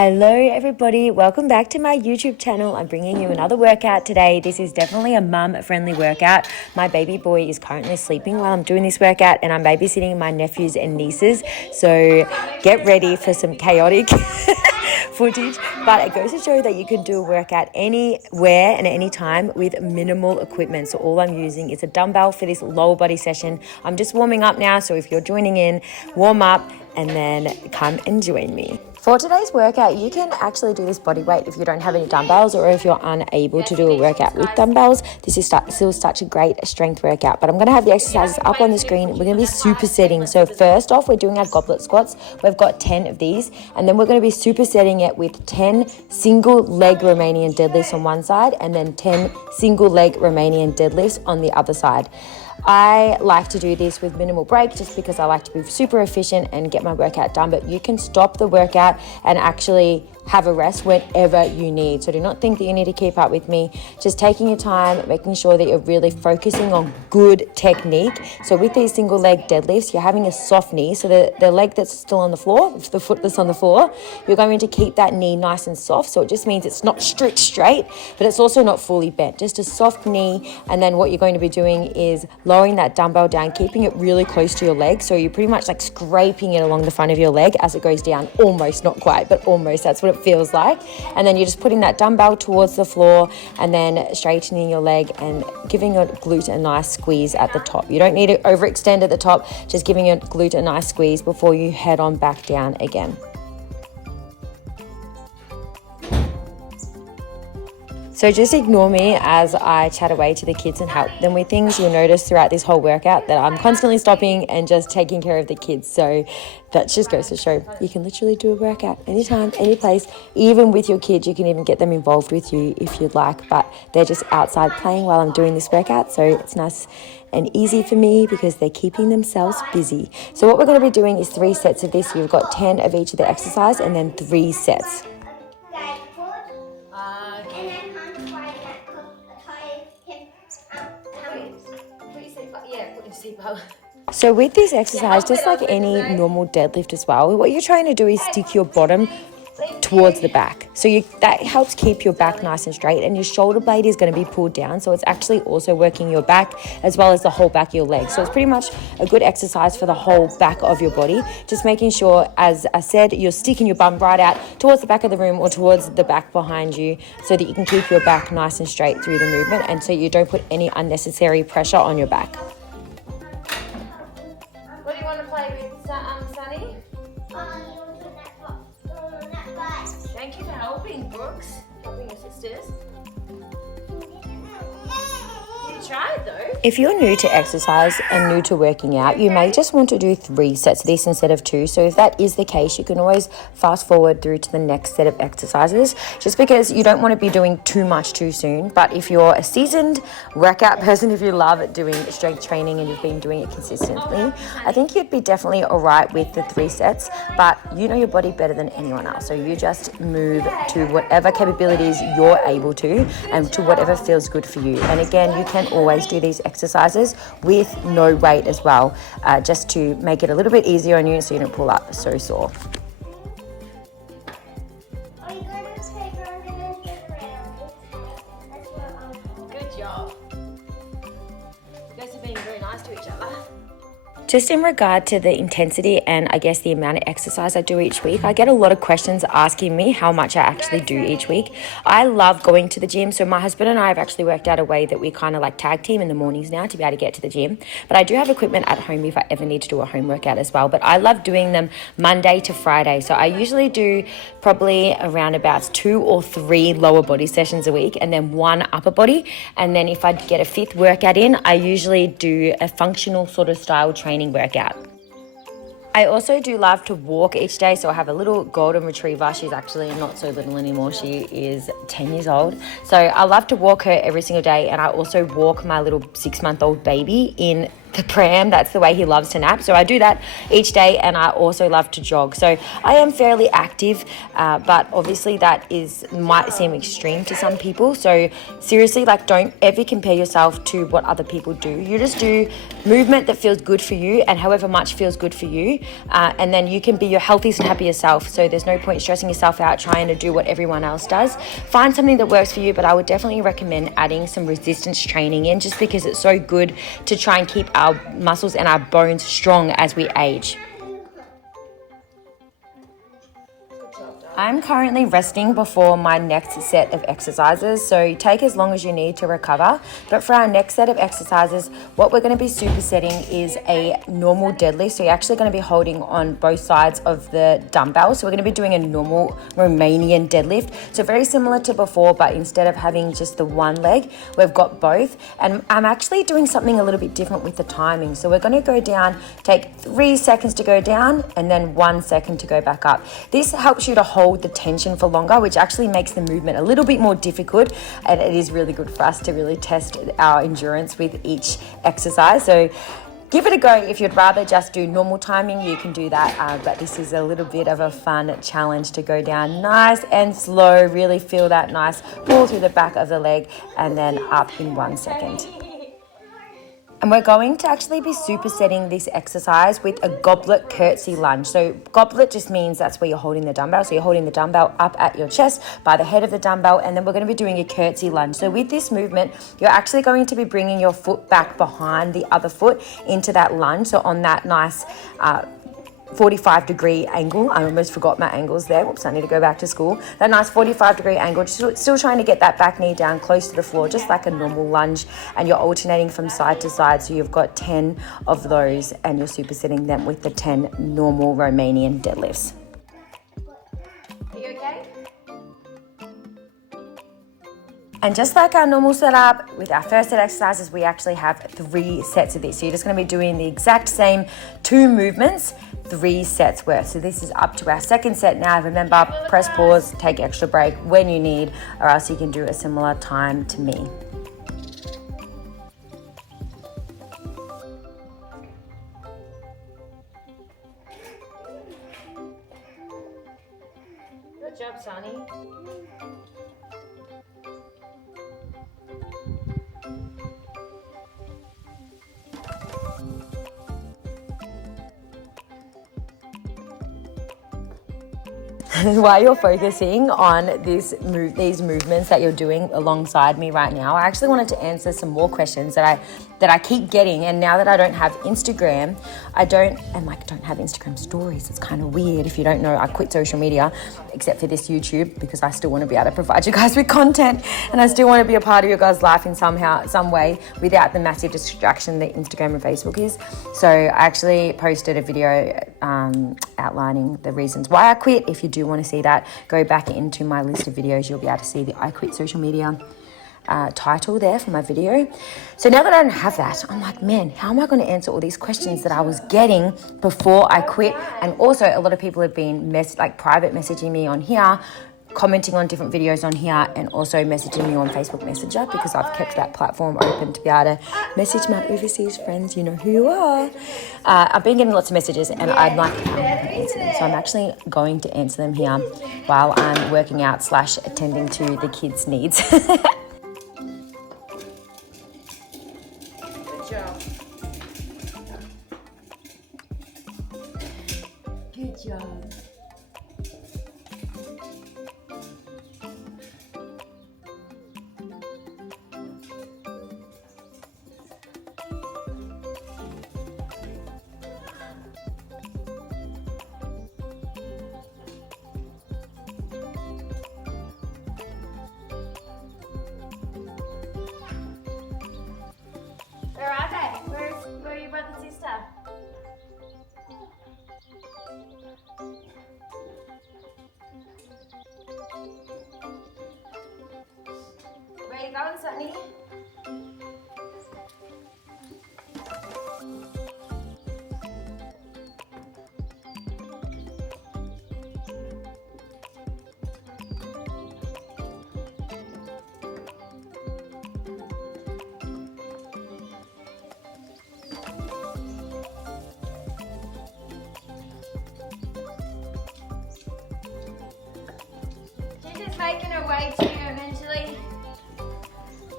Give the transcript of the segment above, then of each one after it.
Hello everybody, welcome back to my YouTube channel. I'm bringing you another workout today. This is definitely a mum-friendly workout. My baby boy is currently sleeping while I'm doing this workout and I'm babysitting my nephews and nieces. So get ready for some chaotic footage, but it goes to show that you can do a workout anywhere and any time with minimal equipment. So all I'm using is a dumbbell for this lower body session. I'm just warming up now, so if you're joining in, warm up and then come and join me. For today's workout, you can actually do this body weight if you don't have any dumbbells or if you're unable to do a workout with dumbbells. This is still such a great strength workout, but I'm going to have the exercises up on the screen. We're going to be supersetting. So first off, we're doing our goblet squats. We've got 10 of these, and then we're going to be supersetting it with 10 single leg Romanian deadlifts on one side and then 10 single leg Romanian deadlifts on the other side. I like to do this with minimal break just because I like to be super efficient and get my workout done, but you can stop the workout and actually have a rest whenever you need. So do not think that you need to keep up with me. Just taking your time, making sure that you're really focusing on good technique. So with these single leg deadlifts, you're having a soft knee. So the leg that's still on the floor, the foot that's on the floor, you're going to keep that knee nice and soft. So it just means it's not strict straight, but it's also not fully bent, just a soft knee. And then what you're going to be doing is lowering that dumbbell down, keeping it really close to your leg. So you're pretty much like scraping it along the front of your leg as it goes down. Almost, not quite, but almost. That's what it feels like. And then you're just putting that dumbbell towards the floor and then straightening your leg and giving your glute a nice squeeze at the top. You don't need to overextend at the top, just giving your glute a nice squeeze before you head on back down again. So just ignore me as I chat away to the kids and help them with things. You'll notice throughout this whole workout that I'm constantly stopping and just taking care of the kids. So that just goes to show you can literally do a workout anytime, any place. Even with your kids, you can even get them involved with you if you'd like, but they're just outside playing while I'm doing this workout. So it's nice and easy for me because they're keeping themselves busy. So what we're going to be doing is 3 sets of this. You've got 10 of each of the exercise and then 3 sets. So with this exercise, just like any normal deadlift as well, what you're trying to do is stick your bottom towards the back. So that helps keep your back nice and straight, and your shoulder blade is going to be pulled down. So it's actually also working your back as well as the whole back of your leg. So it's pretty much a good exercise for the whole back of your body. Just making sure, as I said, you're sticking your bum right out towards the back of the room or towards the back behind you so that you can keep your back nice and straight through the movement and so you don't put any unnecessary pressure on your back. What do you want to play with, Sunny? Thank you for helping, Brooks. Helping your sisters. You tried though. If you're new to exercise and new to working out, you may just want to do 3 sets of this instead of 2. So if that is the case, you can always fast forward through to the next set of exercises, just because you don't want to be doing too much too soon. But if you're a seasoned workout person, if you love doing strength training and you've been doing it consistently, I think you'd be definitely all right with the 3 sets, but you know your body better than anyone else. So you just move to whatever capabilities you're able to and to whatever feels good for you. And again, you can always do these exercises with no weight as well, just to make it a little bit easier on you so you don't pull up so sore. Good job. You guys have been very nice to each other. Just in regard to the intensity and I guess the amount of exercise I do each week, I get a lot of questions asking me how much I actually do each week. I love going to the gym. So my husband and I have actually worked out a way that we kind of like tag team in the mornings now to be able to get to the gym. But I do have equipment at home if I ever need to do a home workout as well. But I love doing them Monday to Friday. So I usually do probably around about 2 or 3 lower body sessions a week and then 1 upper body. And then if I get a 5th workout in, I usually do a functional sort of style training workout. I also do love to walk each day. So I have a little golden retriever. She's actually not so little anymore. She is 10 years old. So I love to walk her every single day. And I also walk my little 6-month-old baby in the pram. That's the way he loves to nap. So I do that each day, and I also love to jog. So I am fairly active, but obviously that might seem extreme to some people. So seriously, like, don't ever compare yourself to what other people do. You just do movement that feels good for you, and however much feels good for you, and then you can be your healthiest and happiest self. So there's no point stressing yourself out trying to do what everyone else does. Find something that works for you, but I would definitely recommend adding some resistance training in, just because it's so good to try and keep our muscles and our bones strong as we age. I'm currently resting before my next set of exercises, so take as long as you need to recover. But for our next set of exercises, what we're going to be supersetting is a normal deadlift. So you're actually going to be holding on both sides of the dumbbell. So we're going to be doing a normal Romanian deadlift. So very similar to before, but instead of having just the one leg, we've got both. And I'm actually doing something a little bit different with the timing. So we're going to go down, take 3 seconds to go down, and then 1 second to go back up. This helps you to hold the tension for longer, which actually makes the movement a little bit more difficult, and it is really good for us to really test our endurance with each exercise. So give it a go. If you'd rather just do normal timing, you can do that, but this is a little bit of a fun challenge to go down nice and slow, really feel that nice pull through the back of the leg, and then up in 1 second. And we're going to actually be supersetting this exercise with a Goblet Curtsy Lunge. So goblet just means that's where you're holding the dumbbell. So you're holding the dumbbell up at your chest by the head of the dumbbell, and then we're going to be doing a curtsy lunge. So with this movement, you're actually going to be bringing your foot back behind the other foot into that lunge. So on that nice 45-degree angle. I almost forgot my angles there. Whoops, I need to go back to school. That nice 45-degree angle, still trying to get that back knee down close to the floor, just like a normal lunge, and you're alternating from side to side. So you've got 10 of those, and you're supersetting them with the 10 normal Romanian deadlifts. Are you okay? And just like our normal setup, with our first set of exercises, we actually have 3 sets of this. So you're just going to be doing the exact same 2 movements, 3 sets worth. So this is up to our second set now. Remember, press pause, take extra break when you need, or else you can do a similar time to me. Good job, Sonny. While you're focusing on these movements that you're doing alongside me right now, I actually wanted to answer some more questions that I keep getting. And now that I don't have Instagram, I don't have Instagram stories. It's kind of weird. If you don't know, I quit social media, except for this YouTube, because I still want to be able to provide you guys with content, and I still want to be a part of your guys' life in some way, without the massive distraction that Instagram and Facebook is. So I actually posted a video outlining the reasons why I quit. If you do want to see that, go back into my list of videos. You'll be able to see the I quit social media title there for my video. So now that I don't have that, I'm like, man, how am I going to answer all these questions that I was getting before I quit? And also, a lot of people have been private messaging me on here, commenting on different videos on here, and also messaging me on Facebook Messenger, because I've kept that platform open to be able to message my overseas friends. You know who you are. I've been getting lots of messages, and I'd like to answer them. So I'm actually going to answer them here while I'm working out / attending to the kids' needs. Good job. Where are they? Where are your brother and sister? Where are you going, Sonny? making her way to eventually.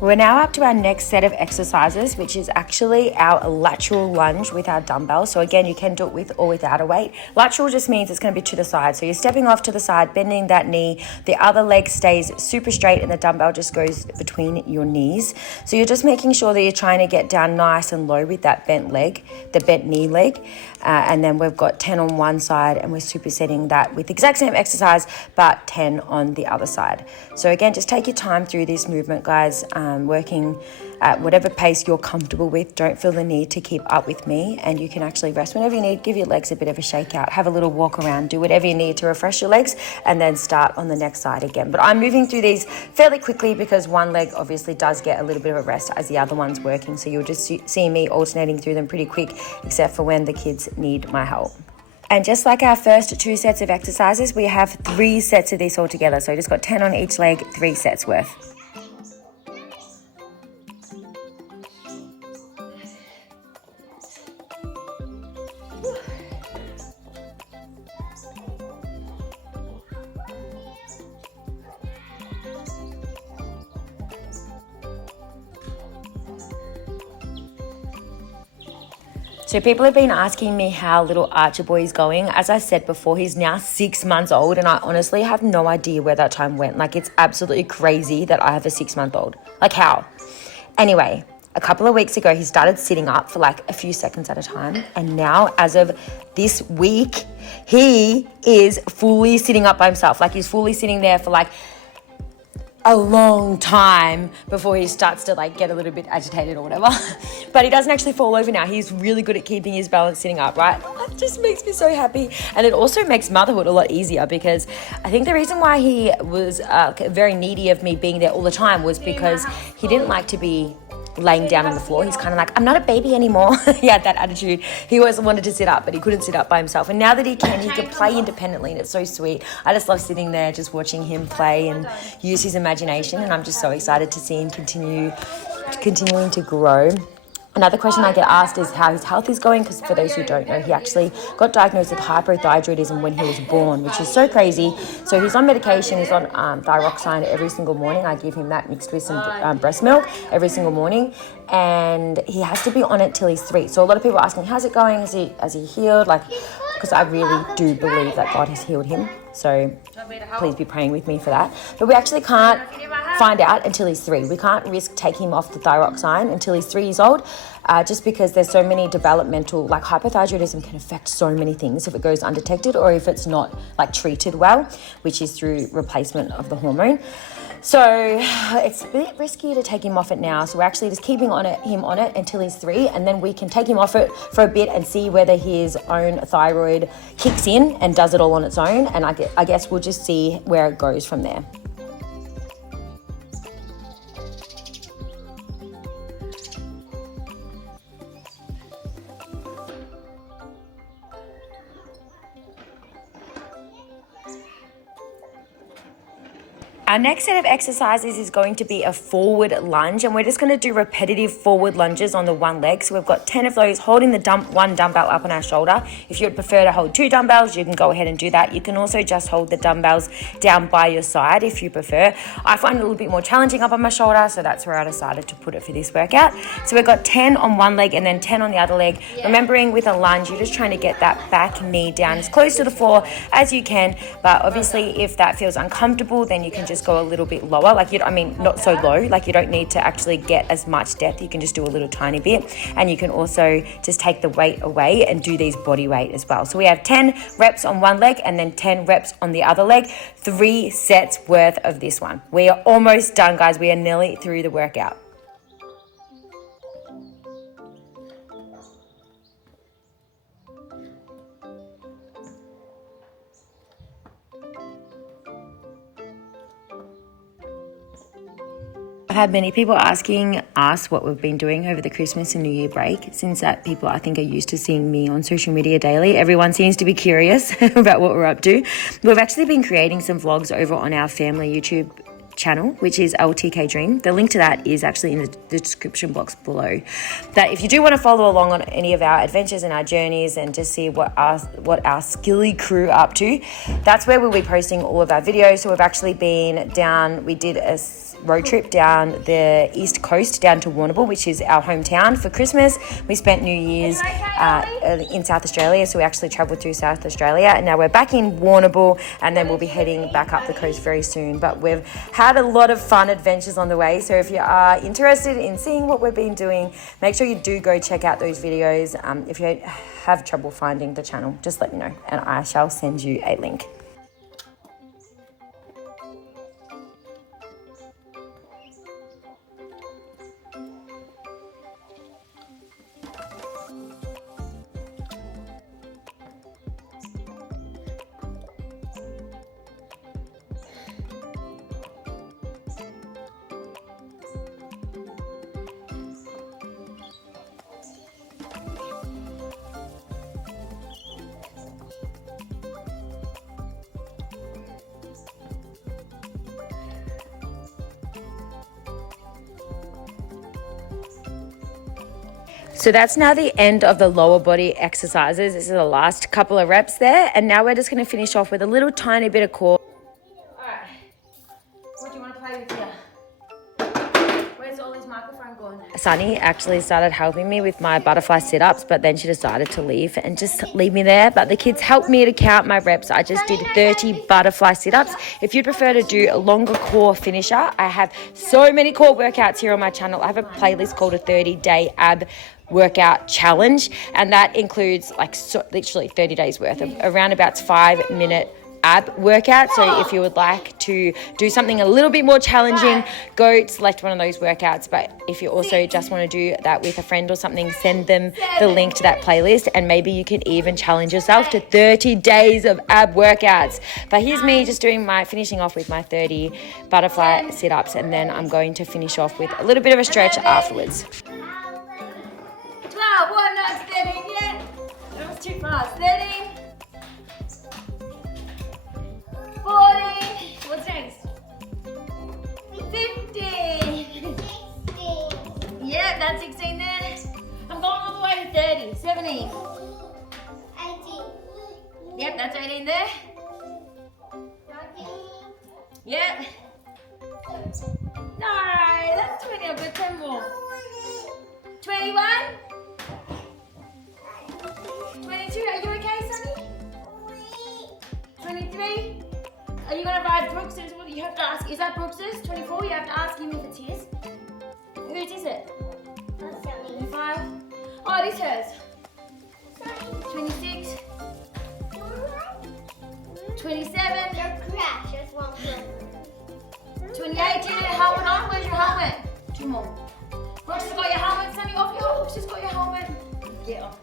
We're now up to our next set of exercises, which is actually our lateral lunge with our dumbbell. So again, you can do it with or without a weight. Lateral just means it's going to be to the side. So you're stepping off to the side, bending that knee. The other leg stays super straight and the dumbbell just goes between your knees. So you're just making sure that you're trying to get down nice and low with that bent leg, the bent knee leg. And then we've got 10 on one side and we're supersetting that with the exact same exercise, but 10 on the other side. So again, just take your time through this movement, guys. Working at whatever pace you're comfortable with. Don't feel the need to keep up with me, and you can actually rest whenever you need. Give your legs a bit of a shake out, have a little walk around, do whatever you need to refresh your legs, and then start on the next side again. But I'm moving through these fairly quickly because one leg obviously does get a little bit of a rest as the other one's working, so you'll just see me alternating through them pretty quick, except for when the kids need my help. And just like our first 2 sets of exercises, we have 3 sets of this all together. So I just got 10 on each leg, 3 sets worth. So people have been asking me how little Archer boy is going. As I said before, he's now 6 months old and I honestly have no idea where that time went. Like, it's absolutely crazy that I have a 6-month-old. Like, how? Anyway, a couple of weeks ago, he started sitting up for like a few seconds at a time. And now, as of this week, he is fully sitting up by himself. Like, he's fully sitting there for like a long time before he starts to like get a little bit agitated or whatever. But he doesn't actually fall over now. He's really good at keeping his balance sitting up, right? That just makes me so happy. And it also makes motherhood a lot easier because I think the reason why he was very needy of me being there all the time was because he didn't like to be laying down on the floor. He's kind of like, I'm not a baby anymore. He had that attitude. He always wanted to sit up, but he couldn't sit up by himself. And now that he can play independently, and it's so sweet. I just love sitting there, just watching him play and use his imagination. And I'm just so excited to see him continuing to grow. Another question I get asked is how his health is going, because for those who don't know, he actually got diagnosed with hypothyroidism when he was born, which is so crazy. So he's on medication, he's on thyroxine every single morning. I give him that mixed with some breast milk every single morning, and he has to be on it till he's 3. So a lot of people are asking, how's it going? Has he healed? Like, because I really do believe that God has healed him. So please be praying with me for that. But we actually can't find out until he's 3. We can't risk taking him off the thyroxine until he's 3 years old, just because there's so many developmental, like hypothyroidism can affect so many things if it goes undetected or if it's not like treated well, which is through replacement of the hormone. So it's a bit risky to take him off it now. So we're actually just keeping him on it until he's 3, and then we can take him off it for a bit and see whether his own thyroid kicks in and does it all on its own. And I guess we'll just see where it goes from there. Our next set of exercises is going to be a forward lunge, and we're just going to do repetitive forward lunges on the one leg. So we've got 10 of those, holding the one dumbbell up on our shoulder. If you'd prefer to hold 2 dumbbells, you can go ahead and do that. You can also just hold the dumbbells down by your side if you prefer. I find it a little bit more challenging up on my shoulder, so that's where I decided to put it for this workout. So we've got 10 on one leg and then 10 on the other leg. Remembering with a lunge, you're just trying to get that back knee down as close to the floor as you can. But obviously, if that feels uncomfortable, then you can just go a little bit lower, like not so low, like you don't need to actually get as much depth. You can just do a little tiny bit, and you can also just take the weight away and do these body weight as well. So we have 10 reps on one leg and then 10 reps on the other leg, 3 sets worth of this one. We are almost done, guys. We are nearly through the workout. I've had many people asking us what we've been doing over the Christmas and New Year break. Since that people, I think, are used to seeing me on social media daily, everyone seems to be curious about what we're up to. We've actually been creating some vlogs over on our family YouTube channel, which is LTK Dream. The link to that is actually in the description box below. That if you do want to follow along on any of our adventures and our journeys and just see what our skilly crew are up to, that's where we'll be posting all of our videos. So we've actually been down, we did a road trip down the east coast down to Warrnambool, which is our hometown, for Christmas. We spent New Year's in South Australia, so we actually travelled through South Australia, and now we're back in Warrnambool, and then we'll be heading back up the coast very soon. But we've had a lot of fun adventures on the way, so if you are interested in seeing what we've been doing, make sure you do go check out those videos. If you have trouble finding the channel, just let me know and I shall send you a link. So that's now the end of the lower body exercises. This is the last couple of reps there. And now we're just going to finish off with a little tiny bit of core. All right. What do you want to play with here? Where's all this microphone gone? Sunny actually started helping me with my butterfly sit-ups, but then she decided to leave and just leave me there. But the kids helped me to count my reps. I just did 30 butterfly sit-ups. If you'd prefer to do a longer core finisher, I have so many core workouts here on my channel. I have a playlist called a 30-day ab workout challenge, and that includes literally 30 days worth of around about 5-minute ab workout. So if you would like to do something a little bit more challenging, go select one of those workouts. But if you also just want to do that with a friend or something, send them the link to that playlist, and maybe you can even challenge yourself to 30 days of ab workouts. But here's me just finishing off with my 30 butterfly sit-ups, and then I'm going to finish off with a little bit of a stretch afterwards. 12, one, not 13 yet. That was too fast. 13. 14. What's next? 15. Yeah, that's 16 there. I'm going all the way to 30. 17. 18. Yep, that's 18 there. 19. Yep. No, that's 20. I've got 10 more. 21. 22, are you okay, Sunny? 23. Are you gonna ride Brooks's? Well, you have to ask, is that Brooks's? 24, you have to ask him if it's his. Whose is it? 25. Oh, it is hers. 26. 27. 28, you need a helmet on? Where's your helmet? 2 more. Brooks has got your helmet, Sunny, off your Brooks has got your helmet. Get off.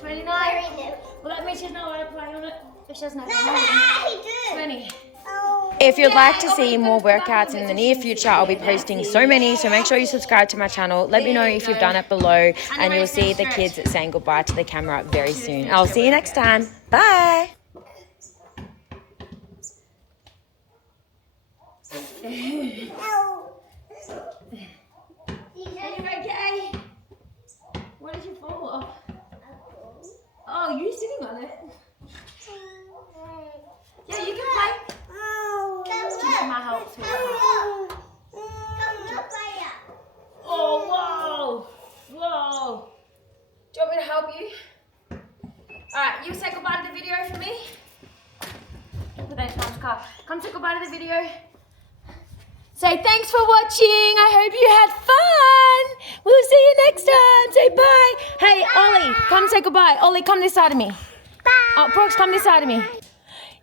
29. Well, that means she's not allowed to play on it if she doesn't have a helmet. 20. If you'd like to see more workouts in the near future, I'll be posting so many, so make sure you subscribe to my channel. Let me know if you've done it below, and you'll see the kids saying goodbye to the camera very soon. I'll see you next time. Bye. Are you okay? What did you fall off? Oh, you're sitting on it. Yeah, you can play. Do you need my help? Oh, whoa. Whoa. Do you want me to help you? Alright, you say goodbye to the video for me. Put that in Tom's car. Come say goodbye to the video. Say thanks for watching. I hope you had fun. We'll see you next time. Say bye. Hey, Ollie, come say goodbye. Ollie, come this side of me. Bye. Oh, Brooks, come this side of me.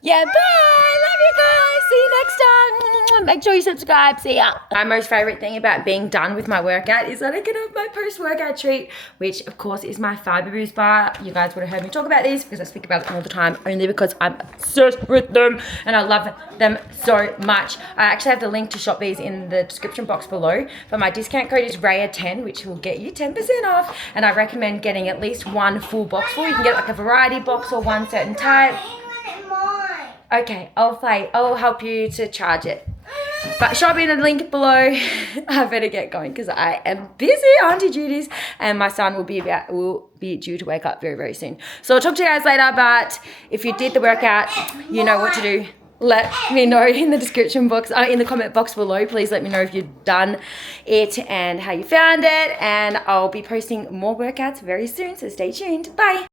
Yeah, bye. Love you guys. See you next time. Make sure you subscribe. See ya. My most favorite thing about being done with my workout is that I can have my post-workout treat, which of course is my Fiber Boost bar. You guys would have heard me talk about these because I speak about them all the time, only because I'm obsessed with them and I love them so much. I actually have the link to shop these in the description box below, but my discount code is Raya10, which will get you 10% off, and I recommend getting at least one full box full. You can get like a variety box or one certain type. Okay, I'll help you to charge it. But shop in the link below. I better get going because I am busy, auntie duties, and my son will be due to wake up very, very soon. So I'll talk to you guys later, but if you did the workout, you know what to do. Let me know in the description box, in the comment box below. Please let me know if you've done it and how you found it, and I'll be posting more workouts very soon, so stay tuned. Bye.